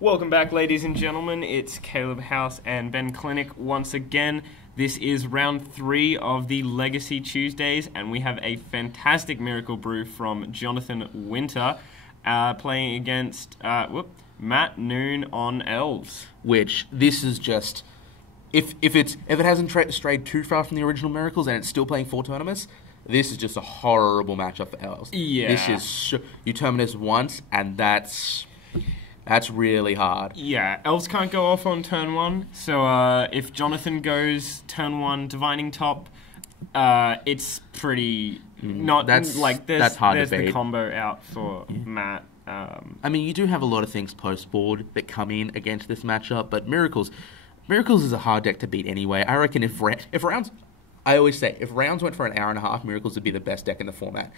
Welcome back, ladies and gentlemen. It's Caleb House and Ben Clinic once again. This is round 3 of the Legacy Tuesdays, and we have a fantastic Miracle Brew from Jonathan Winter playing against Matt Noon on Elves. Which, this is just... If it hasn't strayed too far from the original Miracles and it's still playing 4 tournaments, this is just a horrible matchup for Elves. Yeah. This is... You Terminus once, and that's really hard. Yeah, Elves can't go off on turn 1, so if Jonathan goes turn 1 Divining Top, it's pretty... There's hard to beat. The combo out for Matt. I mean, you do have a lot of things post-board that come in against this matchup, but Miracles is a hard deck to beat anyway. I reckon if rounds... I always say, if rounds went for an hour and a half, Miracles would be the best deck in the format.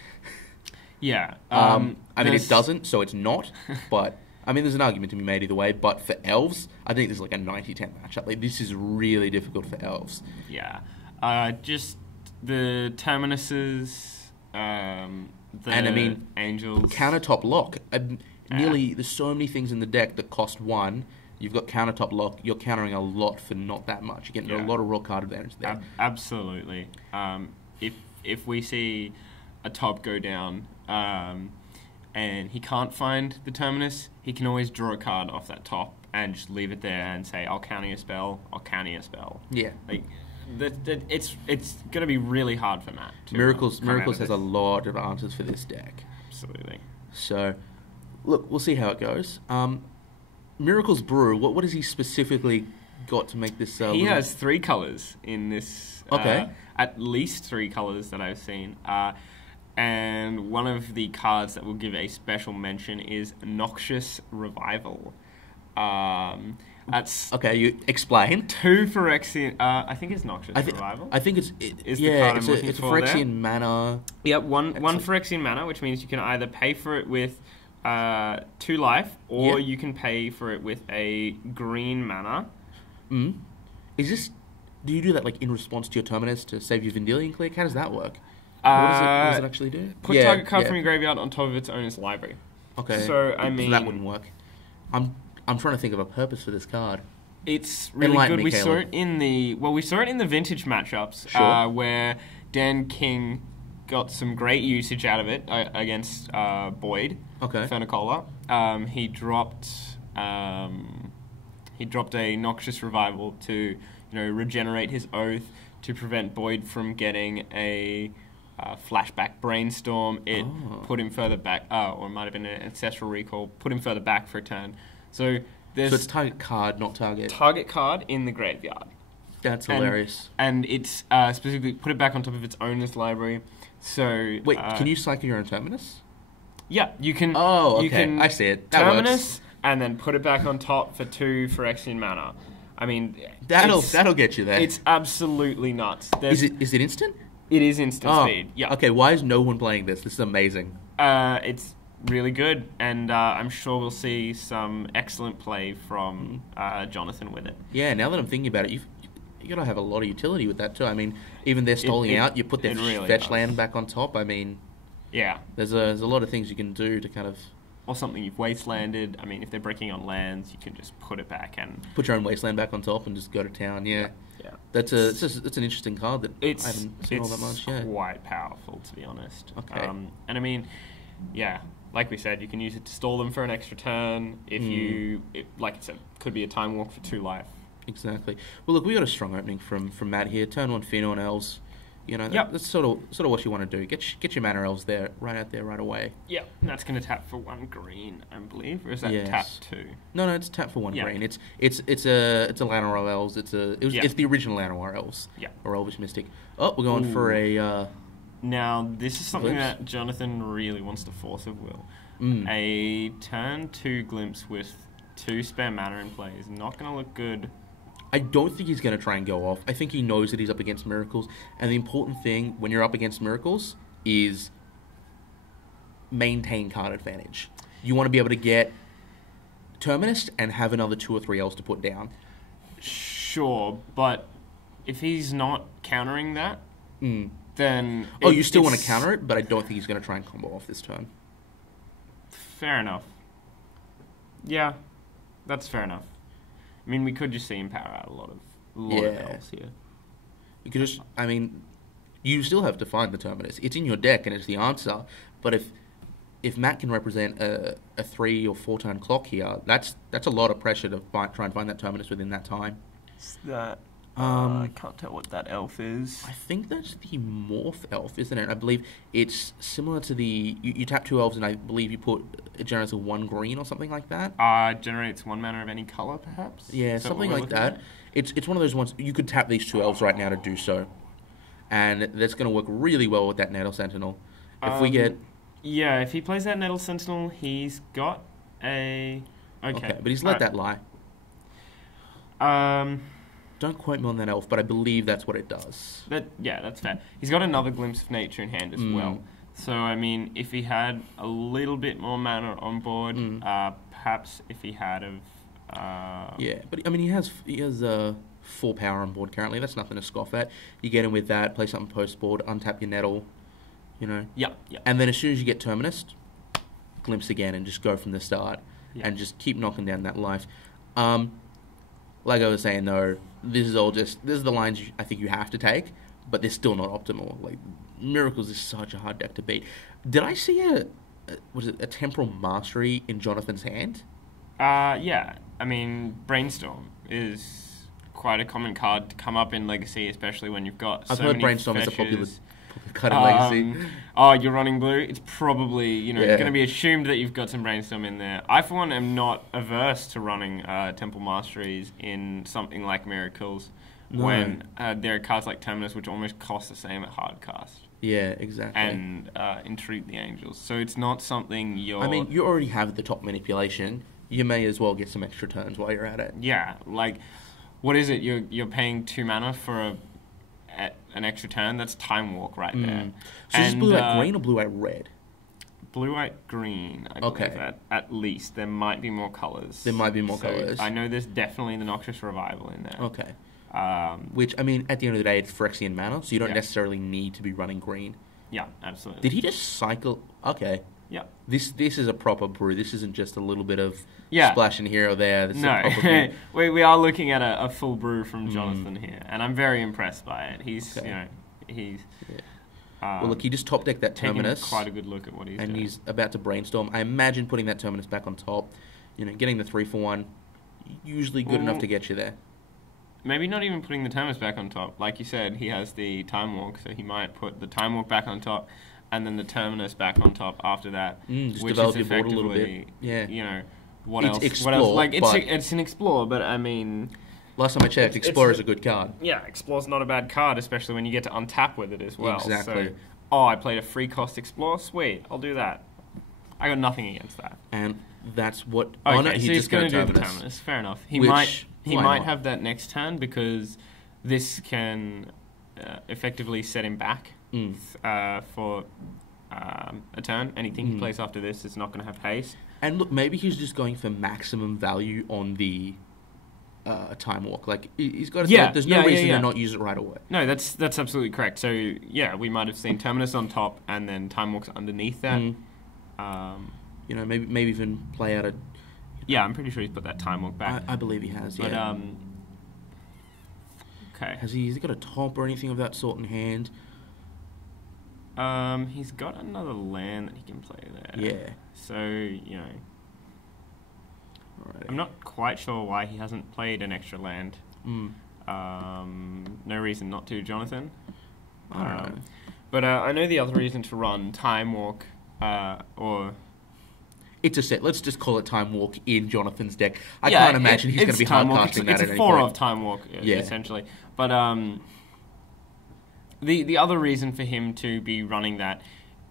Yeah. I mean, it doesn't, so it's not, but... I mean, there's an argument to be made either way, but for Elves, I think this is like a 90-10 matchup. Like, this is really difficult for Elves. Yeah. Just the Terminuses, and I mean, Angels. Countertop Lock. There's so many things in the deck that cost 1. You've got Countertop Lock. You're countering a lot for not that much. You're getting a lot of raw card advantage there. Absolutely. If we see a top go down... and he can't find the Terminus, he can always draw a card off that top and just leave it there and say, I'll counter your spell, I'll counter your spell. Yeah. Like, it's going to be really hard for Matt. Miracles has a lot of answers for this deck. Absolutely. So, look, we'll see how it goes. Miracles Brew, what has he specifically got to make this... he has 3 colours in this... Okay. At least 3 colours that I've seen. And one of the cards that will give a special mention is Noxious Revival. That's okay. You explain. 2 Phyrexian. I think it's Noxious Revival. I think it's a Phyrexian mana. Yep, one Phyrexian mana, which means you can either pay for it with 2 life, or you can pay for it with a green mana. Is this? Do you do that like in response to your Terminus to save your Vendilion click? How does that work? What does it actually do? Put target card from your graveyard on top of its owner's library. Okay. So, I mean... that wouldn't work. I'm trying to think of a purpose for this card. It's really good. We saw it in the vintage matchups, where Dan King got some great usage out of it against Boyd. Okay. Fernicola. He dropped a Noxious Revival to, regenerate his oath, to prevent Boyd from getting a flashback brainstorm. It put him further back, or it might have been an ancestral recall, put him further back for a turn. So it's target card, not target. Target card in the graveyard. That's hilarious. And it's specifically put it back on top of its owner's library. So wait, can you cycle your own Terminus? Yeah, you can. Oh, okay. You can I see it. That Terminus works. And then put it back on top for 2 Phyrexian mana. I mean, that'll get you there. It's absolutely nuts. Is it instant? It is instant speed. Yeah. Okay. Why is no one playing this? This is amazing. It's really good, and I'm sure we'll see some excellent play from Jonathan with it. Yeah. Now that I'm thinking about it, you gotta have a lot of utility with that too. I mean, even they're stalling out, you put their fetch land back on top. I mean, yeah. There's a lot of things you can do to kind of. Or something you've wastelanded. I mean, if they're breaking on lands, you can just put it back and... Put your own wasteland back on top and just go to town, yeah. That's an interesting card that I haven't seen all that much. It's quite powerful, to be honest. Okay. And I mean, like we said, you can use it to stall them for an extra turn. Like I said, could be a time walk for 2 life. Exactly. Well, look, we got a strong opening from Matt here. Turn 1 Pheno on Elves. That's sort of what you want to do. Get your mana Elves there, right out there, right away. Yeah, and that's going to tap for 1 green, I believe, or is that tap 2? No, it's tap for 1 green. It's a Llanowar Elves. It's the original Llanowar Elves. Yeah. Or Elvish Mystic. Oh, we're going for a. Now this is something that Jonathan really wants to force of will. A turn 2 Glimpse with 2 spare mana in play is not going to look good. I don't think he's going to try and go off. I think he knows that he's up against Miracles. And the important thing when you're up against Miracles is maintain card advantage. You want to be able to get Terminus and have another 2 or 3 Elves to put down. Sure, but if he's not countering that, then... you still want to counter it, but I don't think he's going to try and combo off this turn. Fair enough. Yeah. That's fair enough. I mean, we could just see him power out a lot of elves here. You could just, I mean, you still have to find the Terminus. It's in your deck and it's the answer. But if Matt can represent a 3 or 4 turn clock here, that's a lot of pressure to try and find that Terminus within that time. Is that? I can't tell what that elf is. I think that's the Morph Elf, isn't it? I believe it's similar to the... You tap 2 elves and I believe you put... It generates a 1 green or something like that. Generates 1 mana of any colour, perhaps? Yeah, something like that. It's one of those ones... You could tap these 2 elves right now to do so. And that's going to work really well with that Nettle Sentinel. If we get... Yeah, if he plays that Nettle Sentinel, he's got a... Okay, but he's let that lie. Don't quote me on that elf, but I believe that's what it does. That's fair. He's got another Glimpse of Nature in hand as well. So, I mean, if he had a little bit more mana on board, perhaps if he had but I mean, he has 4 power on board currently. That's nothing to scoff at. You get him with that, play something post board, untap your Nettle, you know. Yeah. And then as soon as you get Terminus, Glimpse again and just go from the start and just keep knocking down that life. Like I was saying though, this is the lines I think you have to take, but they're still not optimal. Like, Miracles is such a hard deck to beat. Did I see a Temporal Mastery in Jonathan's hand? Yeah. I mean, Brainstorm is quite a common card to come up in Legacy, especially when you've got I've so heard many Brainstorm fetches. is a popular card in Legacy. You're running blue? It's probably, going to be assumed that you've got some Brainstorm in there. I, for one, am not averse to running Temple Masteries in something like Miracles when there are cards like Terminus which almost cost the same at hard cast. Yeah, exactly. And Entreat the Angels. So it's not something I mean, you already have the top manipulation. You may as well get some extra turns while you're at it. Yeah, like, what is it? You're paying 2 mana for an extra turn? That's Time Walk right there. So is this blue-white green or blue-white red? Blue-white green, I believe, at least. There might be more colours. Colours. I know there's definitely the Noxious Revival in there. Okay. Which, I mean, at the end of the day, it's Phyrexian mana, so you don't necessarily need to be running green. Yeah, absolutely. Did he just cycle? Okay. Yeah. This is a proper brew. This isn't just a little bit of splashing here or there. This no, is a we are looking at a full brew from Jonathan here, and I'm very impressed by it. He's, he's... well, look, he just top decked that Terminus. Quite a good look at what he's doing. And he's about to Brainstorm. I imagine putting that Terminus back on top, getting the 3-for-1, usually good enough to get you there. Maybe not even putting the Terminus back on top. Like you said, he has the Time Walk, so he might put the Time Walk back on top, and then the Terminus back on top after that. Just which develop is your board a little bit. Yeah. What it's else? Explore, what else? Like, it's an Explore, but I mean... Last time I checked, Explorer is a good card. Yeah, Explore's not a bad card, especially when you get to untap with it as well. Exactly. So, I played a free cost Explore? Sweet, I'll do that. I got nothing against that. And that's what... Okay, so he's going to do the Terminus. Fair enough. He might have that next turn because this can effectively set him back for a turn. Anything he plays after this is not going to have haste. And look, maybe he's just going for maximum value on the Time Walk. Like, he's got to there's no reason to not use it right away. No, that's absolutely correct. So, yeah, we might have seen Terminus on top and then Time Walk's underneath that. Maybe even play out a... Yeah, I'm pretty sure he's put that Time Walk back. I believe he has, but, okay. Has he got a top or anything of that sort in hand? He's got another land that he can play there. Yeah. So, Alrighty. I'm not quite sure why he hasn't played an extra land. No reason not to, Jonathan. I don't know. But I know the other reason to run Time Walk, or... It's a set. Let's just call it Time Walk in Jonathan's deck. I can't imagine he's going to be hardcasting that at any point. It's a 4 of Time Walk, essentially. But the other reason for him to be running that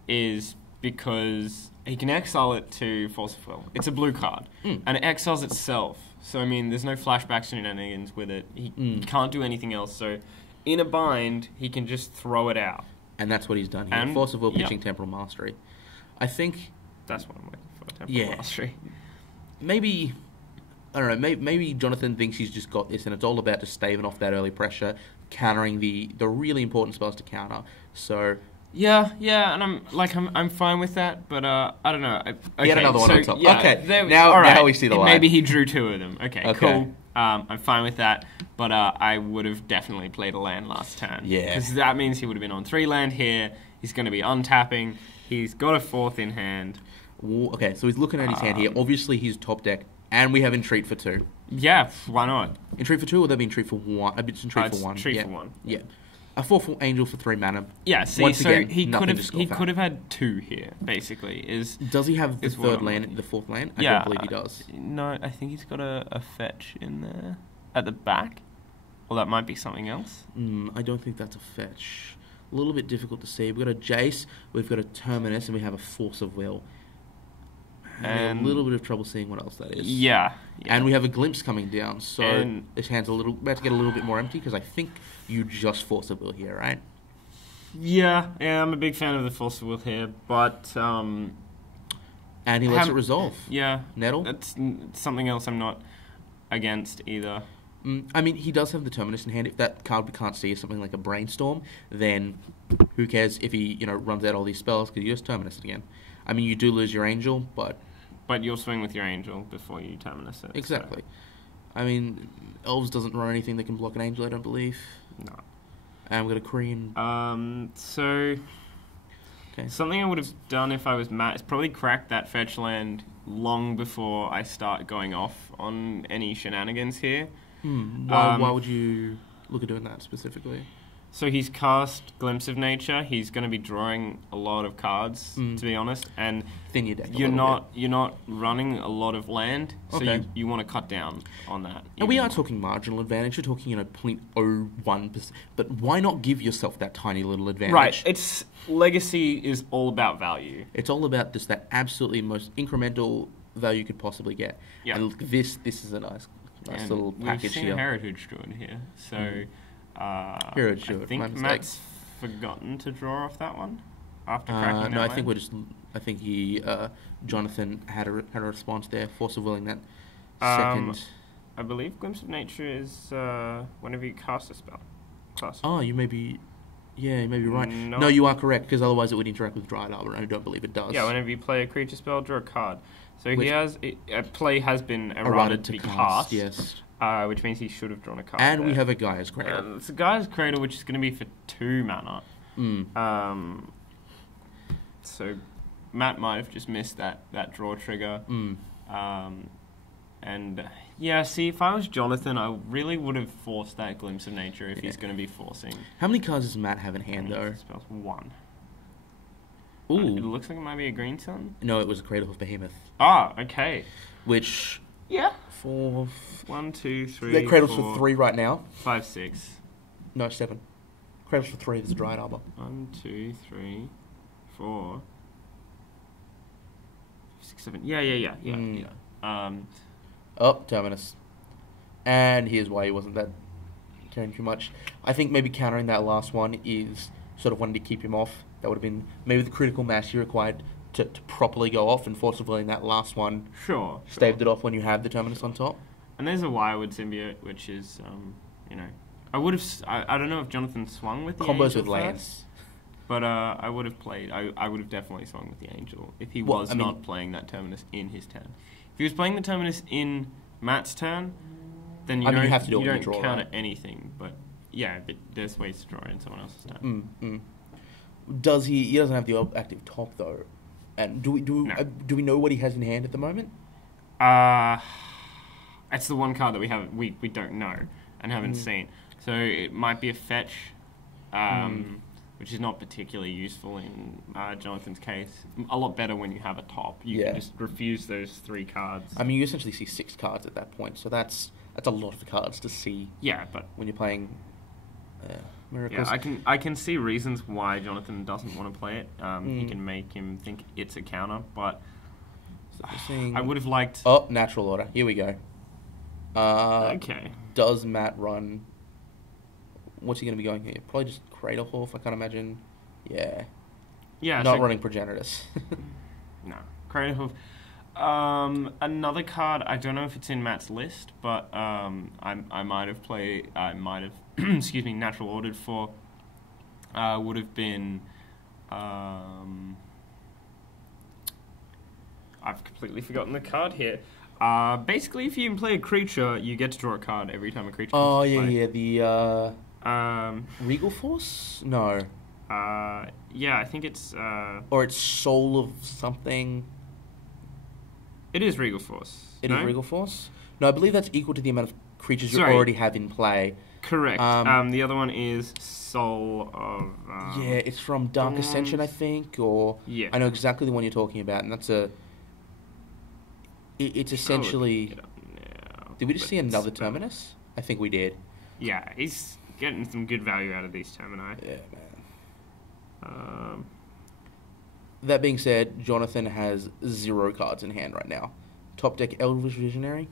is because he can exile it to Force of Will. It's a blue card, and it exiles itself. So, I mean, there's no flashback shenanigans with it. He can't do anything else. So, in a bind, he can just throw it out. And that's what he's done here. And Force of Will pitching Temporal Mastery. I think... That's what I'm waiting for, Temporal Mastery. Maybe... I don't know, maybe Jonathan thinks he's just got this and it's all about just staving off that early pressure, countering the really important spells to counter. So Yeah, and I'm fine with that, but I don't know. Okay, He had another one on top. Yeah, Okay, now we see the line. Maybe he drew two of them. Okay, Okay. cool. I'm fine with that, but I would have definitely played a land last turn. Yeah. Because that means he would have been on 3 land here. He's going to be untapping. He's got a 4th in hand. Okay, so he's looking at his hand here. Obviously, he's top deck, and we have Entreat for 2. Yeah, why not? Entreat for 2, or would that be Entreat for 1? A bit Entreat for 1. Treat for 1. Yeah. A 4/4 angel for 3 mana. Yeah, see, Once so again, he nothing to scoff at. could have had 2 here, basically. Does he have the is what third I'm land, looking. the 4th land? I Yeah, don't believe he does. No, I think he's got a fetch in there at the back. Or that might be something else. I don't think that's a fetch. A little bit difficult to see. We've got a Jace, we've got a Terminus, and we have a Force of Will. And a little bit of trouble seeing what else that is. Yeah. And we have a Glimpse coming down, so And- this hand's about to get a little bit more empty, because I think you just Force of Will here, right? Yeah, I'm a big fan of the Force of Will here, but And he lets it resolve. yeah, Nettle? that's something else I'm not against either. I mean, he does have the Terminus in hand. If that card we can't see is something like a Brainstorm, then who cares if he, runs out all these spells, because you just Terminus it again. I mean, you do lose your Angel, but you'll swing with your Angel before you Terminus it. exactly. I mean, Elves doesn't run anything that can block an Angel, I don't believe. No. And we've got a Korean. So Okay. something I would have done if I was Matt is probably crack that fetch land long before I start going off on any shenanigans here. Why would you look at doing that specifically? So he's cast Glimpse of Nature. He's going to be drawing a lot of cards, to be honest, and Thin your deck. you're not running a lot of land, so Okay. you want to cut down on that. And we even are more. talking marginal advantage. You're talking, 0.01%. But why not give yourself that tiny little advantage? Right. It's Legacy is all about value. It's all about just that absolutely most incremental value you could possibly get. Yeah. And look, this is a nice And little we've package seen here. a Heritage Druid here, so Heritage I Druid, think my mistake. Matt's forgotten to draw off that one after cracking that No, I land. think Jonathan had a response there, Force of Willing that second. I believe Glimpse of Nature is whenever you cast a spell. You may be right. No. No, you are correct, because otherwise it would interact with Dryad Arbor, and I don't believe it does. Yeah, whenever you play a creature spell, draw a card. So Which- he has a play has been Errated errated to to be cast, cast, yes. which means he should have drawn a card. And we there. have a Gaia's Cradle. It's a Guy's Cradle, which is going to be for 2 mana. So Matt might have just missed that draw trigger. And yeah, see, if I was Jonathan, I really would have forced that Glimpse of Nature if he's going to be forcing. How many cards does Matt have in hand, though? Spells 1. Ooh. It looks like it might be a green sun. No, it was a Cradle of Behemoth. Ah, okay. Which... Yeah. 4... 1, 2, 3. That Cradle's 4, for 3 right now. 5, 6. No, 7. Cradle's for 3, there's a Dryad Arbor. 1, 2, 3, 4, 6, 7. Yeah. Terminus. And here's why he wasn't that caring too much. I think maybe countering that last one is sort of wanting to keep him off. That would have been maybe the critical mass you required to properly go off, and Force of Willing that last one Sure. staved it off when you have the Terminus on top. And there's a Wirewood Symbiote, which is, I would have. I don't know if Jonathan swung with the Combos Angel with lands. first, but I would have played. I would have definitely swung with the Angel if he Well, was I mean- not playing that Terminus in his turn. If he was playing the Terminus in Matt's turn, then you I mean, don't, you have to do it when you don't draw, counter right? anything. But yeah, but there's ways to draw in someone else's turn. Does he doesn't have the active top, though. And do No. we know what he has in hand at the moment? It's the one card that we don't know and haven't seen. So it might be a fetch, which is not particularly useful in Jonathan's case. A lot better when you have a top. You can just refuse those 3 cards. I mean, you essentially see 6 cards at that point, so that's a lot of cards to see Yeah, but when you're playing Miracles. yeah, I can see reasons why Jonathan doesn't want to play it. He can make him think it's a counter, but So we're seeing... I would have liked. Oh, Natural Order. Here we go. Okay. Does Matt run... What's he going to be going here? Probably just Cradle Hoof, I can't imagine. Yeah. Yeah. Not so, running Progenitus. No. Cradle Hoof. Another card, I don't know if it's in Matt's list, but I might have excuse me, Natural Ordered for, would have been I've completely forgotten the card here. Basically, if you play a creature, you get to draw a card every time a creature comes to play. The Regal Force? No. Yeah, I think it's... Or it's Soul of something. It is Regal Force. It is Regal Force? No, I believe that's equal to the amount of creatures you already have in play. Correct. The other one is Soul of... yeah, it's from Dark Ascension, I think, or... Yeah. I know exactly the one you're talking about, and that's a... It's essentially... Did we just see another Terminus? I think we did. Yeah, he's getting some good value out of these Termini. Yeah, man. That being said, Jonathan has 0 cards in hand right now. Top deck Elves Visionary.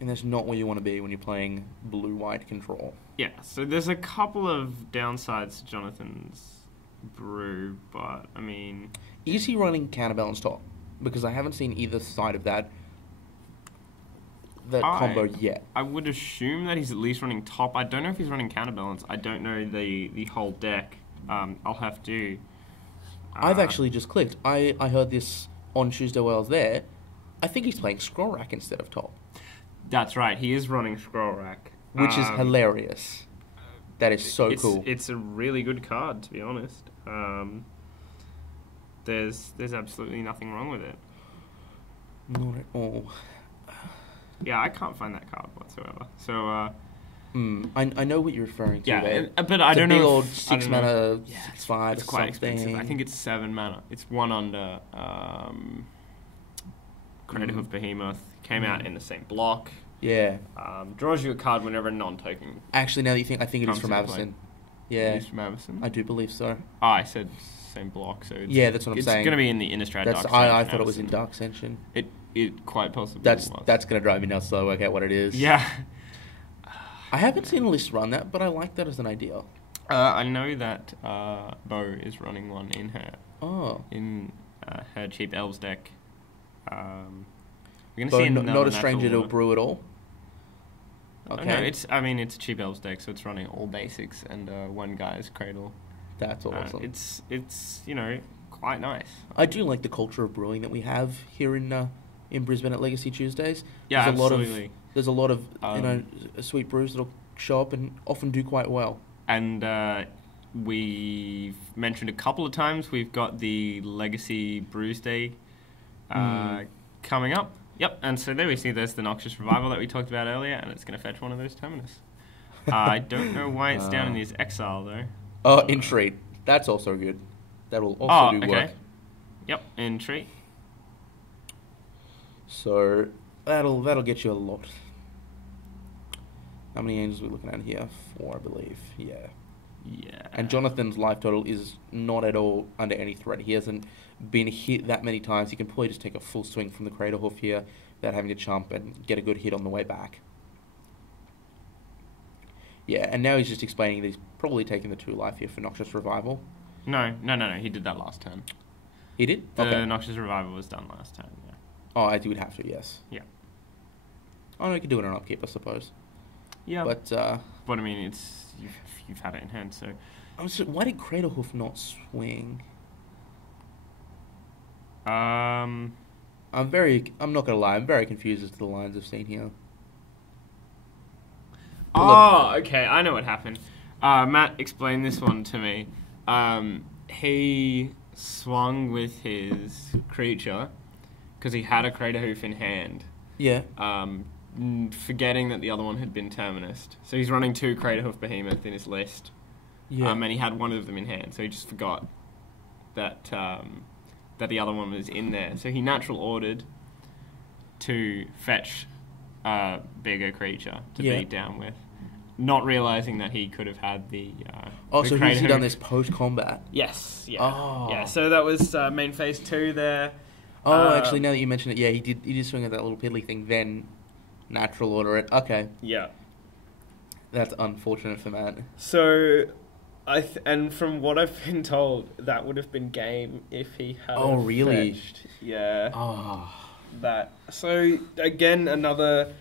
And that's not where you want to be when you're playing blue-white control. Yeah, so there's a couple of downsides to Jonathan's Brew, but, I mean... Is he running Counterbalance top? Because I haven't seen either side of that combo yet. I would assume that he's at least running top. I don't know if he's running Counterbalance. I don't know the whole deck. I'll have to... I've actually just clicked. I heard this on Tuesday while I was there. I think he's playing Scroll Rack instead of top. That's right. He is running Scroll Rack. Which is hilarious. That is so cool. It's a really good card, to be honest. There's absolutely nothing wrong with it. Not at all. Yeah, I can't find that card whatsoever. So, I know what you're referring to. Yeah, but I don't know. Big old 6 mana, 6/5. It's quite expensive. I think it's 7 mana. It's 1 under Craterhoof Behemoth. Came out in the same block. Yeah. Draws you a card whenever a non-token. Actually, now that you think, I think it is from Avacyn. Yeah. It is from Avacyn? I do believe so. Oh, I said same block, so it's, that's what I'm saying. It's going to be in the Innistrad Dark Ascension. I thought it was in Dark Ascension. It quite possibly That's was. That's going to drive me nuts to work out what it is. Yeah. I haven't seen a list run that, but I like that as an idea. I know that Bo is running one in her. In her cheap Elves deck. We're going to see not a stranger to Brew at all. Okay. No, it's a cheap Elves deck, so it's running all basics and one guy's Cradle. That's awesome. It's quite nice. I do like the culture of brewing that we have here in Brisbane at Legacy Tuesdays. Yeah, absolutely. There's a lot of sweet brews that'll show up and often do quite well. And we've mentioned a couple of times we've got the Legacy Brews Day coming up. Yep, and so there we see there's the Noxious Revival that we talked about earlier, and it's going to fetch one of those Terminus. I don't know why it's down in his exile, though. Entreat. That's also good. That will also do work. Yep, Entreat. So that'll get you a lot. How many angels are we looking at here? 4, I believe. Yeah. Yeah. And Jonathan's life total is not at all under any threat. He hasn't been hit that many times. He can probably just take a full swing from the Craterhoof here without having to chump and get a good hit on the way back. Yeah, and now he's just explaining that he's probably taking the 2 life here for Noxious Revival. No. He did that last turn. He did? The Noxious Revival was done last turn, yeah. Oh, I would have to, yes. Yeah. Oh, no, you could do it on upkeep, I suppose. Yeah. But I mean, it's you've had it in hand, so... why did Craterhoof not swing? I'm not gonna lie, I'm very confused as to the lines I've seen here. Okay, I know what happened. Matt explained this one to me. He swung with his creature because he had a Craterhoof in hand. Yeah. Forgetting that the other one had been Terminused. So he's running 2 Craterhoof Behemoth in his list. Yeah. And he had one of them in hand, so he just forgot that that the other one was in there. So he natural ordered to fetch a bigger creature to beat down with, not realizing that he could have had the so he's done this post-combat? Yes, yeah. Oh. Yeah, so that was main phase 2 there. Actually, now that you mention it, yeah, he did swing at that little piddly thing, then natural order it. Okay. Yeah. That's unfortunate for Matt. So, and from what I've been told, that would have been game if he had really? fetched. Yeah. Oh. That. So, again, another,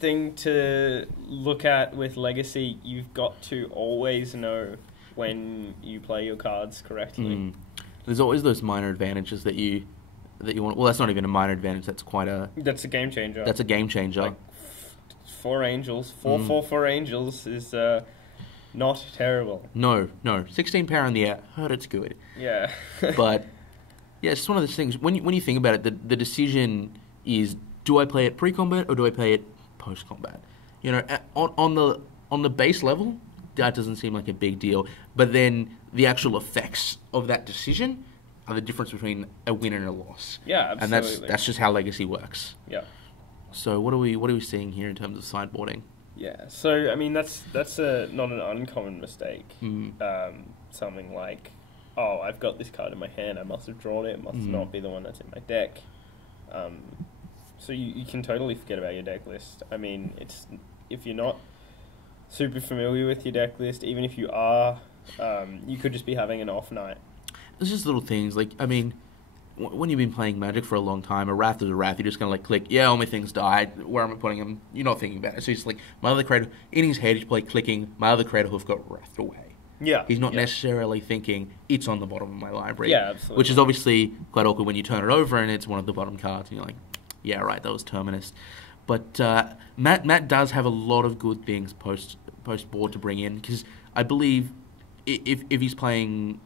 thing to look at with Legacy, you've got to always know when you play your cards correctly. There's always those minor advantages that you want. Well, that's not even a minor advantage. That's quite a. That's a game changer. That's a game changer. Like 4 angels, 4 angels is not terrible. No. 16 power in the air. Heard it's good. Yeah. But yeah, it's just one of those things. When you think about it, the decision is: do I play it pre-combat or do I play it post-combat? You know, on the base level, that doesn't seem like a big deal. But then the actual effects of that decision are the difference between a win and a loss. Yeah, absolutely. And that's just how Legacy works. Yeah. So what are we seeing here in terms of sideboarding? Yeah. So I mean that's not an uncommon mistake. Something like, oh, I've got this card in my hand. I must have drawn it. It must not be the one that's in my deck. So you can totally forget about your deck list. I mean, if you're not super familiar with your deck list, even if you are, you could just be having an off night. It's just little things like, I mean, when you've been playing Magic for a long time, a Wrath is a Wrath. You're just gonna click. Yeah, all my things died. Where am I putting them? You're not thinking about it. So he's like, my other creator in his head, he's probably clicking. My other creator who've got Wrath away. Yeah, he's not necessarily thinking it's on the bottom of my library. Yeah, absolutely. Which is obviously quite awkward when you turn it over and it's one of the bottom cards, and you're like, yeah, right, that was Terminus. But Matt does have a lot of good things post board to bring in, because I believe if he's playing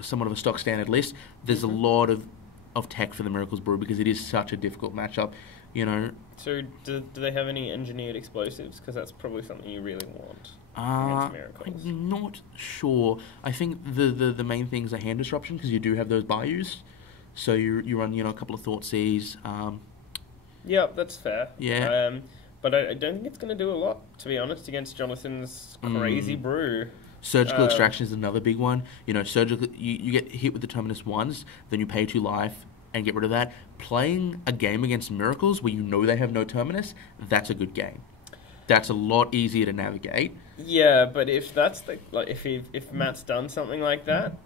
somewhat of a stock standard list, there's a lot of tech for the Miracles Brew, because it is such a difficult matchup, you know. So do they have any engineered explosives? Because that's probably something you really want against Miracles. I'm not sure. I think the main things are hand disruption, because you do have those bayous. So you run, a couple of Thoughtseize. Yeah, that's fair. Yeah. But I don't think it's going to do a lot, to be honest, against Jonathan's crazy brew. Surgical extraction is another big one. Surgical. You get hit with the Terminus once, then you pay 2 life and get rid of that. Playing a game against Miracles where you know they have no Terminus, that's a good game. That's a lot easier to navigate. Yeah, but if that's if Matt's done something like that,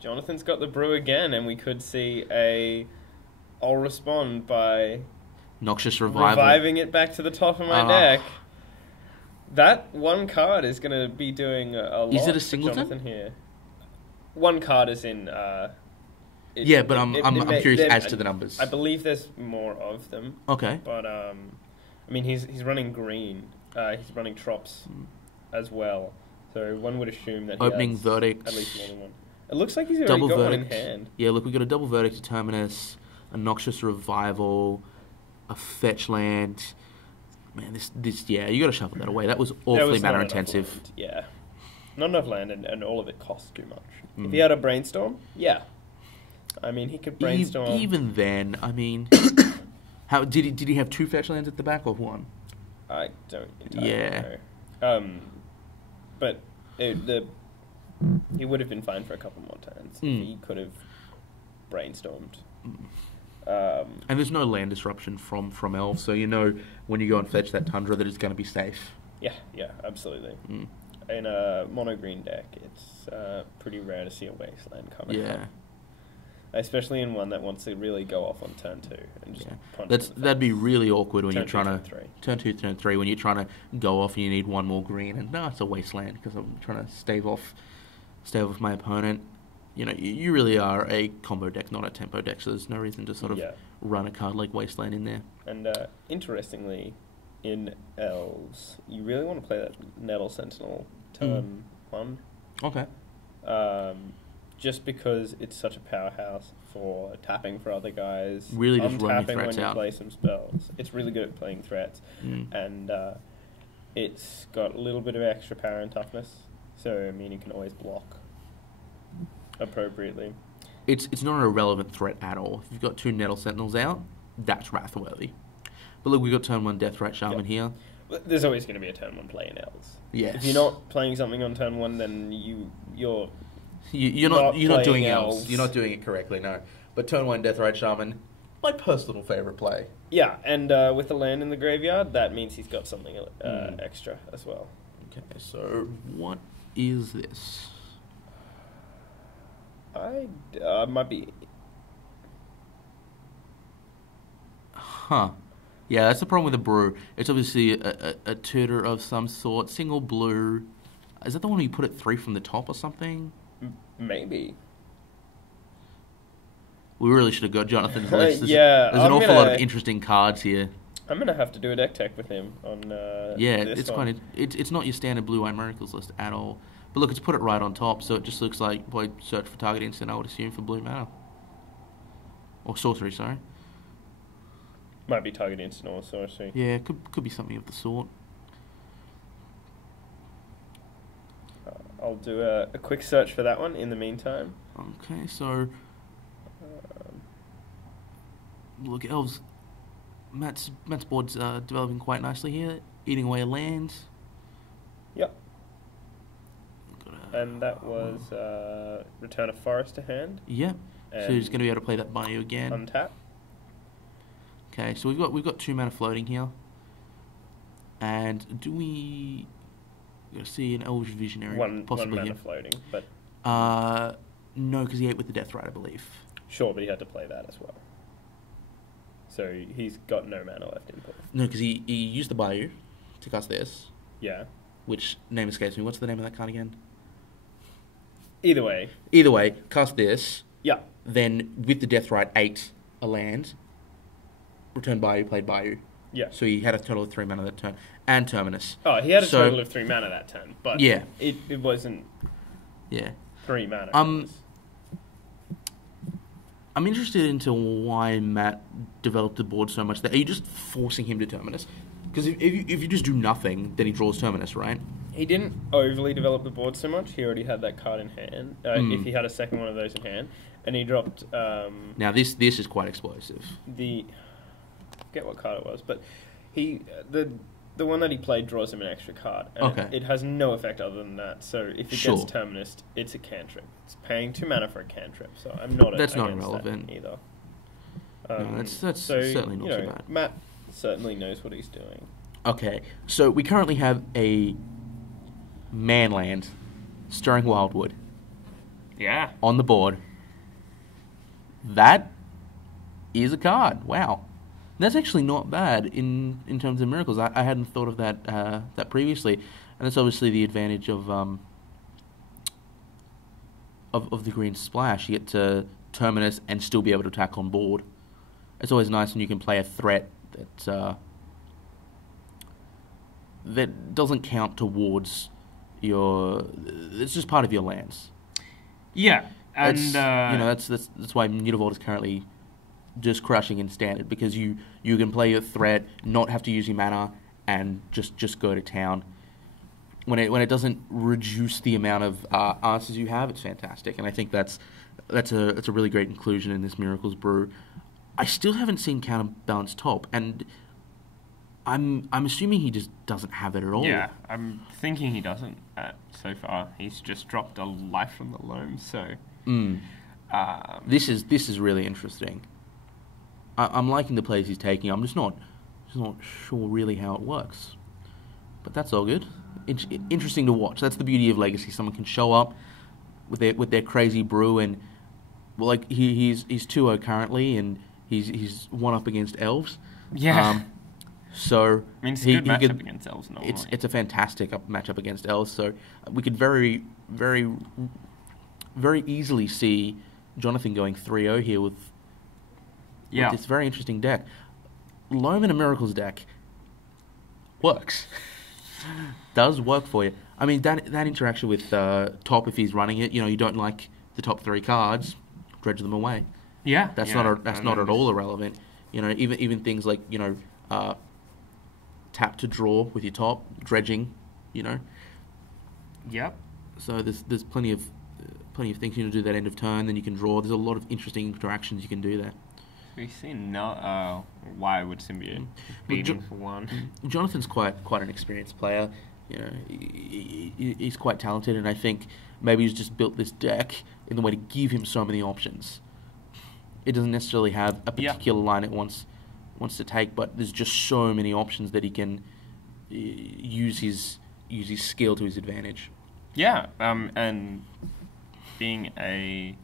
Jonathan's got the brew again, and we could see I'll respond by Noxious Revival, reviving it back to the top of my deck. That one card is going to be doing a lot. Is it a for singleton? Jonathan here. One card is in. Yeah, but I'm curious as to the numbers. I believe there's more of them. Okay. But I mean, he's running green. He's running Trops as well. So one would assume that he Opening has Verdict. at least more than one. It looks like he's already got one in hand. Yeah, look, we've got a double Verdict to Terminus, a Noxious Revival, a Fetch Land. Man, this you got to shuffle that away. That was awfully mana intensive. Yeah, not enough land, and all of it costs too much. If he had a brainstorm, yeah, I mean he could brainstorm. Even then, I mean, how did he have 2 Fetch Lands at the back or 1? I don't entirely know. But he would have been fine for a couple more turns. He could have brainstormed. And there's no land disruption from Elves, so when you go and fetch that Tundra that it's going to be safe. Yeah, Mm. absolutely. In a mono green deck, it's pretty rare to see a wasteland coming up. Especially in one that wants to really go off on turn 2 and just that'd be really awkward when turn you're trying turn to 3. turn 2, turn 3 when you're trying to go off and you need 1 more green, and no, it's a wasteland because I'm trying to stave off my opponent. You really are a combo deck, not a tempo deck, so there's no reason to sort of run a card like Wasteland in there. And interestingly, in Elves, you really want to play that Nettle Sentinel turn 1. Okay. Just because it's such a powerhouse for tapping for other guys. Really just running untapping threats when you out. play some spells. It's really good at playing threats. And it's got a little bit of extra power and toughness. So, I mean, you can always block appropriately. It's not an irrelevant threat at all. If you've got 2 Nettle Sentinels out, that's Wrathworthy. But look, we've got turn 1 Death Rat Shaman here. There's always going to be a turn 1 play in Elves. Yes. If you're not playing something on turn 1, then you're not doing Elves. Elves. You're not doing it correctly, no. But turn 1 Death Rat Shaman, my personal favourite play. Yeah, and with the land in the graveyard, that means he's got something extra as well. Okay, so what is this? Might be. Huh. Yeah, that's the problem with the brew. It's obviously a tutor of some sort, single blue. Is that the one where you put it 3 from the top or something? Maybe. We really should have got Jonathan's list. There's an awful lot of interesting cards here. I'm gonna have to do a deck tech with him on. It's quite. It's not your standard blue-white miracles list at all. But look, it's put it right on top, so it just looks like boy search for target instant. I would assume for blue mana or sorcery. Sorry. Might be target instant or sorcery. Yeah, could be something of the sort. I'll do a quick search for that one in the meantime. Okay, so look, Elves. Matt's board's developing quite nicely here, eating away lands. Yep. And that was return a forest to hand. Yep. So he's going to be able to play that Bayou again. Untap. Okay, so we've got 2 mana floating here. And do we see an Elvish Visionary? Possibly one mana floating, but no, because he ate with the Death Rite, I believe. Sure, but he had to play that as well. So he's got no mana left in play. No, because he used the Bayou to cast this. Yeah. Which name escapes me. What's the name of that card again? Either way, cast this. Yeah. Then with the Death Rite, 8 a land. Return Bayou, played Bayou. Yeah. So he had a total of 3 mana that turn. And Terminus. Oh, he had a total of 3 mana that turn. But yeah. It wasn't 3 mana. I'm interested into why Matt developed the board so much. Are you just forcing him to Terminus? Because if you just do nothing, then he draws Terminus, right? He didn't overly develop the board so much. He already had that card in hand. If he had a second one of those in hand. And he dropped... now, this is quite explosive. I forget what card it was, but the one that he played draws him an extra card. And okay. It has no effect other than that. So if it gets Terminus, it's a cantrip. It's paying 2 mana for a cantrip. So I'm not That's not against irrelevant. that either. No, that's certainly not so bad. Matt certainly knows what he's doing. Okay, so we currently have a Manland, Stirring Wildwood. Yeah. On the board. That is a card. Wow. That's actually not bad in terms of miracles. I hadn't thought of that previously, and that's obviously the advantage of the green splash. You get to Terminus and still be able to attack on board. It's always nice when you can play a threat that doesn't count towards your. It's just part of your lands. Yeah, and that's why Mutavault is currently just crushing in standard, because you can play your threat, not have to use your mana, and just go to town. When it doesn't reduce the amount of answers you have, it's fantastic, and I think that's a really great inclusion in this Miracles brew. I still haven't seen Counterbalance top, and I'm assuming he just doesn't have it at all. Yeah, I'm thinking he doesn't so far. He's just dropped a Life from the Loam, so... This is really interesting. I'm liking the plays he's taking. I'm just not sure really how it works. But that's all good. It's interesting to watch. That's the beauty of Legacy. Someone can show up with their crazy brew, and well, like he's 2-0 currently, and he's 1 up against Elves. Yeah. So I mean, it's a good matchup against Elves. Normally. It's a fantastic matchup against Elves. So we could very, very, very easily see Jonathan going 3-0 here with this very interesting deck. Loam in a Miracles deck works. Does work for you. I mean, that interaction with top, if he's running it, you don't like the top 3 cards, dredge them away. Yeah, that's not at all irrelevant. Even things like tap to draw with your top, dredging. Yep. So there's plenty of things you can do that end of turn. Then you can draw. There's a lot of interesting interactions you can do there. We've seen why would Symbiote beating for 1? Jonathan's quite an experienced player. He's quite talented, and I think maybe he's just built this deck in the way to give him so many options. It doesn't necessarily have a particular line it wants to take, but there's just so many options that he can use his skill to his advantage. Yeah, and being a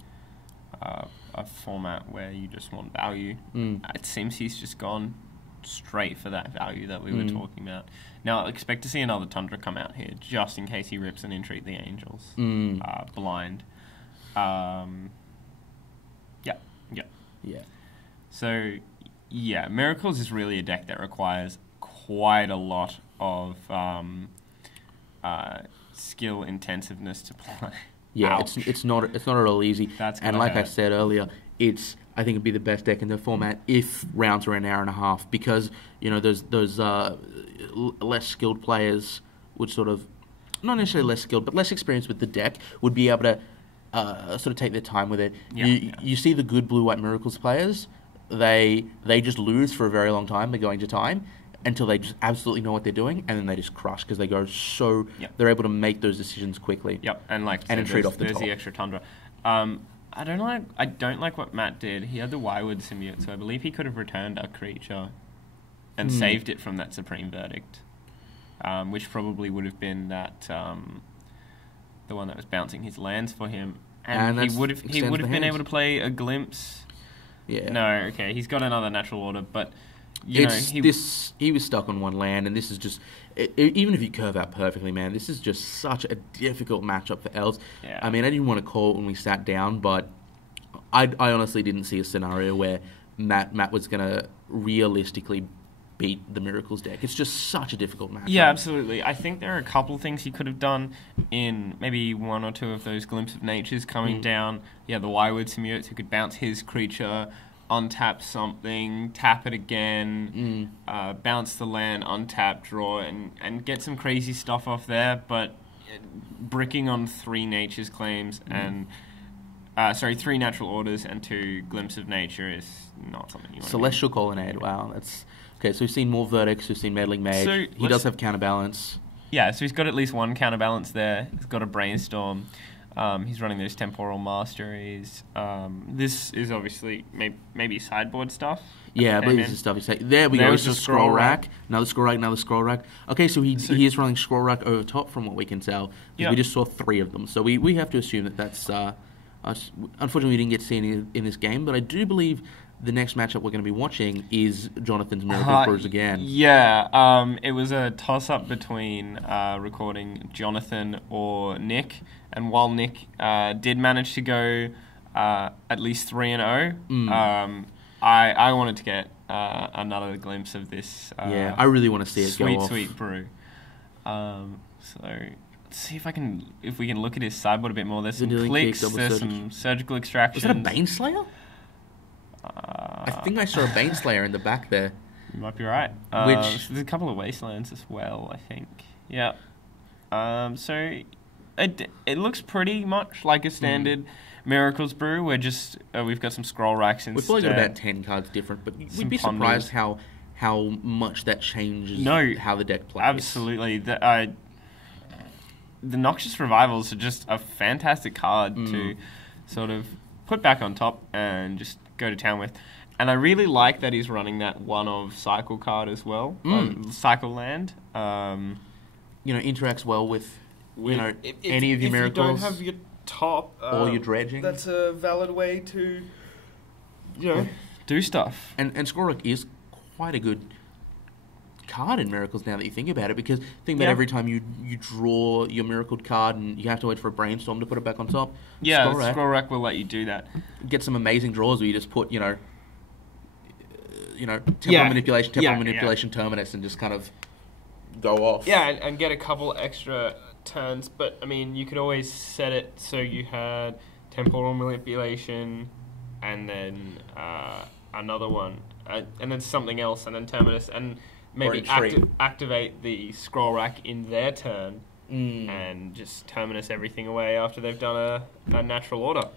format where you just want value, it seems he's just gone straight for that value that we were talking about. Now, expect to see another Tundra come out here, just in case he rips and Entreat the Angels. Blind. Yeah. So, yeah, Miracles is really a deck that requires quite a lot of skill intensiveness to play. Yeah, Ouch. it's not at all easy. And like hurt. I said earlier, I think it'd be the best deck in the format if rounds are an hour and a half, because those less skilled players would sort of, not necessarily less skilled, but less experienced with the deck, would be able to sort of take their time with it. You see the good blue-white Miracles players, they just lose for a very long time. They're going to time until they just absolutely know what they're doing, and then they just crush because they go so they're able to make those decisions quickly. Yep, and Entreat off the there's top. the extra Tundra. I don't like what Matt did. He had the Y-Wood symbiote, so I believe he could have returned a creature and saved it from that Supreme Verdict, which probably would have been that the one that was bouncing his lands for him, and he would have been able to play a Glimpse. Yeah. No, okay, he's got another natural order, but he was stuck on one land, and this is just even if you curve out perfectly, man, this is just such a difficult matchup for Elves. Yeah. I mean, I didn't want to call it when we sat down, but I honestly didn't see a scenario where Matt was going to realistically beat the Miracles deck. It's just such a difficult matchup. Yeah, absolutely. I think there are a couple of things he could have done in maybe one or two of those Glimpse of Natures coming down. Yeah, the Y-Wood symbiotes who could bounce his creature, untap something, tap it again, bounce the land, untap, draw, and get some crazy stuff off there. But bricking on 3 Nature's Claims and 3 Natural Orders and 2 Glimpse of Nature is not something you want to do. Celestial Colonnade, wow, that's okay. So we've seen more Verdicts, we've seen Meddling Mage. So he does have counterbalance. Yeah, so he's got at least one counterbalance there. He's got a Brainstorm. He's running those Temporal Masteries. This is obviously maybe sideboard stuff. Yeah, I believe this is stuff he's saying. There we go. It's a scroll rack. Another scroll rack. Okay, so he is running scroll rack over top from what we can tell. We just saw 3 of them. So we have to assume that's... unfortunately, we didn't get to see any in this game, but I do believe the next matchup we're going to be watching is Jonathan's Miracle Brews again. Yeah, it was a toss-up between recording Jonathan or Nick, and while Nick did manage to go at least 3-0, I wanted to get another glimpse of this. I really want to see it go off. Sweet brew. So let's see if we can look at his sideboard a bit more. There's some clicks, there's some surgical extractions. Was that a Baneslayer? I think I saw a Baneslayer in the back there. You might be right. There's a couple of Wastelands as well, I think. Yeah. So it looks pretty much like a standard Miracles brew. We're just we've got some scroll racks instead. We've probably got about 10 cards different, but we'd be surprised how much that changes how the deck plays. Absolutely. The Noxious Revivals are just a fantastic card to sort of put back on top and just go to town with. And I really like that he's running that one of Cycle card as well. Cycle land. Interacts well with any of your Miracles. If you don't have your top... or your dredging. That's a valid way to, do stuff. And Skorok is quite a good card in Miracles now that you think about it, because think about every time you draw your Miracle card and you have to wait for a Brainstorm to put it back on top. Yeah, Scroll Rack will let you do that. Get some amazing draws where you just put, temporal manipulation, Terminus, and just kind of go off. Yeah, and get a couple extra turns, but I mean, you could always set it so you had temporal manipulation, and then another one, and then something else, and then Terminus, and maybe activate the Scroll Rack in their turn, and just Terminus everything away after they've done a natural order.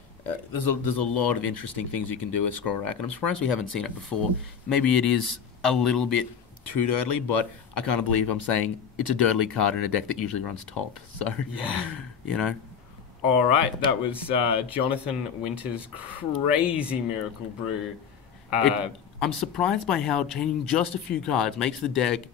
There's a lot of interesting things you can do with Scroll Rack, and I'm surprised we haven't seen it before. Maybe it is a little bit too dirtly, but I can't believe I'm saying it's a dirtly card in a deck that usually runs top. So, All right, that was Jonathan Winter's crazy Miracle Brew. I'm surprised by how changing just a few cards makes the deck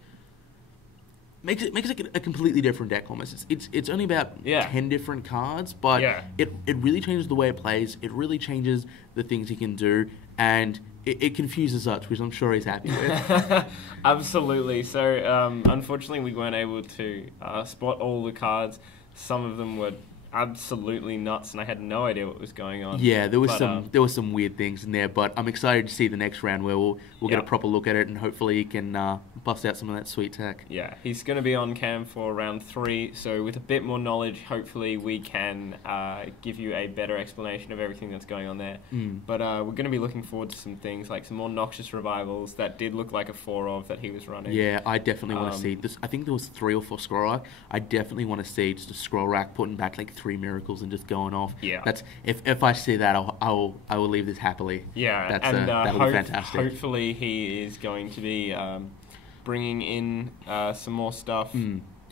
makes it a completely different deck almost. It's only about 10 different cards, but it really changes the way it plays. It really changes the things he can do, and it confuses us, which I'm sure he's happy with. Absolutely. So unfortunately, we weren't able to spot all the cards. Some of them were absolutely nuts, and I had no idea what was going on. Yeah, there was some weird things in there, but I'm excited to see the next round where we'll get a proper look at it, and hopefully he can bust out some of that sweet tech. Yeah, he's going to be on cam for round 3, so with a bit more knowledge, hopefully we can give you a better explanation of everything that's going on there. But we're going to be looking forward to some things, like some more Noxious Revivals that did look like a 4 of that he was running. Yeah, I definitely want to see this. I think there was 3 or 4 scroll rack. I definitely want to see just a scroll rack putting back like 3 miracles and just going off. Yeah, that's if I see that, I will leave this happily. Yeah, that'll be fantastic. Hopefully, he is going to be bringing in some more stuff.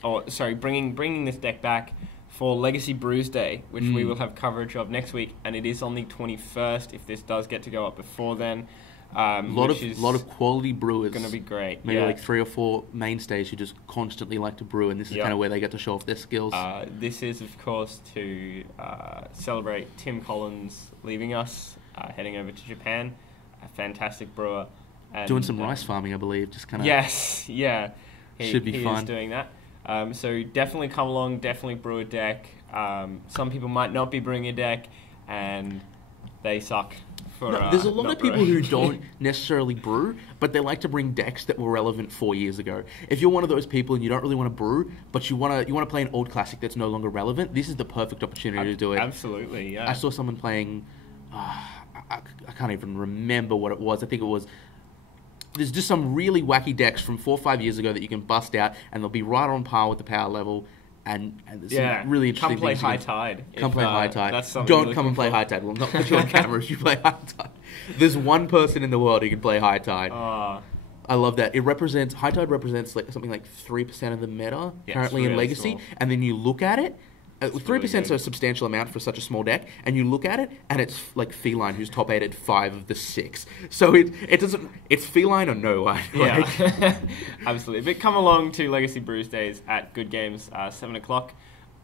Bringing this deck back for Legacy Brews Day, which we will have coverage of next week, and it is on the 21st. If this does get to go up before then. A lot of quality brewers. Going to be great. Maybe like 3 or 4 mainstays who just constantly like to brew, and this is kind of where they get to show off their skills. This is, of course, to celebrate Tim Collins leaving us, heading over to Japan. A fantastic brewer. And, doing some rice farming, I believe. Just kind of. Yes, yeah. Should be fun. He is doing that. So definitely come along. Definitely brew a deck. Some people might not be brewing a deck, and they suck. There's a lot of people who don't necessarily brew, but they like to bring decks that were relevant 4 years ago. If you're one of those people and you don't really want to brew, but you want to play an old classic that's no longer relevant, this is the perfect opportunity to do it. Absolutely, yeah. I saw someone playing. I can't even remember what it was. I think it was. There's just some really wacky decks from 4 or 5 years ago that you can bust out, and they'll be right on par with the power level. And some really interesting things. Come play High Tide. Come play High Tide. Don't come and play High Tide. We'll not put you on camera if you play High Tide. There's one person in the world who can play High Tide. I love that. High Tide represents like something like 3% of the meta currently in Legacy. Small. And then you look at it, 3% is a substantial amount for such a small deck, and you look at it, and it's like Feline, who's top 8 at 5 of the 6. So it doesn't. It's Feline or no one. Yeah, absolutely. But come along to Legacy Brews Days at Good Games 7 o'clock,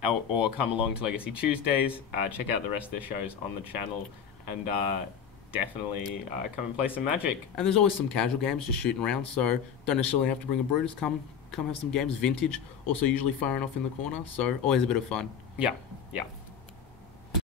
or come along to Legacy Tuesdays. Check out the rest of their shows on the channel, and definitely come and play some Magic. And there's always some casual games just shooting around, so don't necessarily have to bring a brew. Just come have some games. Vintage also usually firing off in the corner, so always a bit of fun. Yeah.